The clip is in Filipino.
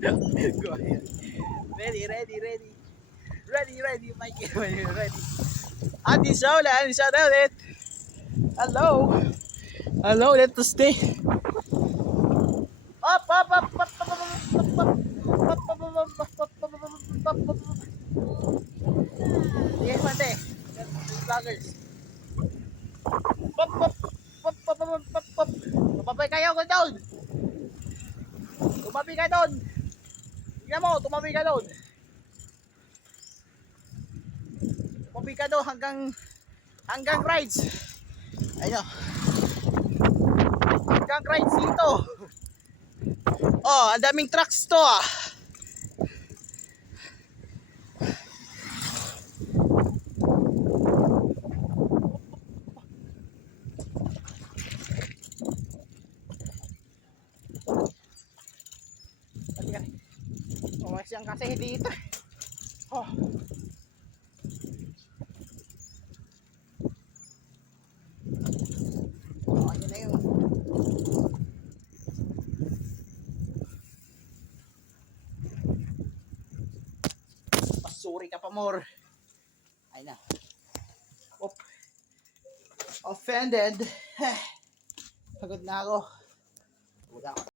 Go ahead. Ready, ready, ready. Ready, ready, Mikey. Ready. Ati Shaula, and shout out it. Hello. Hello, let us stay. Up, up, up, up, up, up, up, up, up. Yes, mate. Vloggers. Pop, pop, pop, pop, pop, pop, pop. Tumabay kayo doon. Tumabi ka doon. Tingnan mo, tumabi ka doon. Tumabi ka doon hanggang rides. Ayun. Hanggang rides dito. Oh, ang daming trucks to ah. Siyang kasi dito. Oh. Oh, yun na yun. Pasuri ka pa more. Ay na. Op. Offended. Pagod na ako. Pagod ako.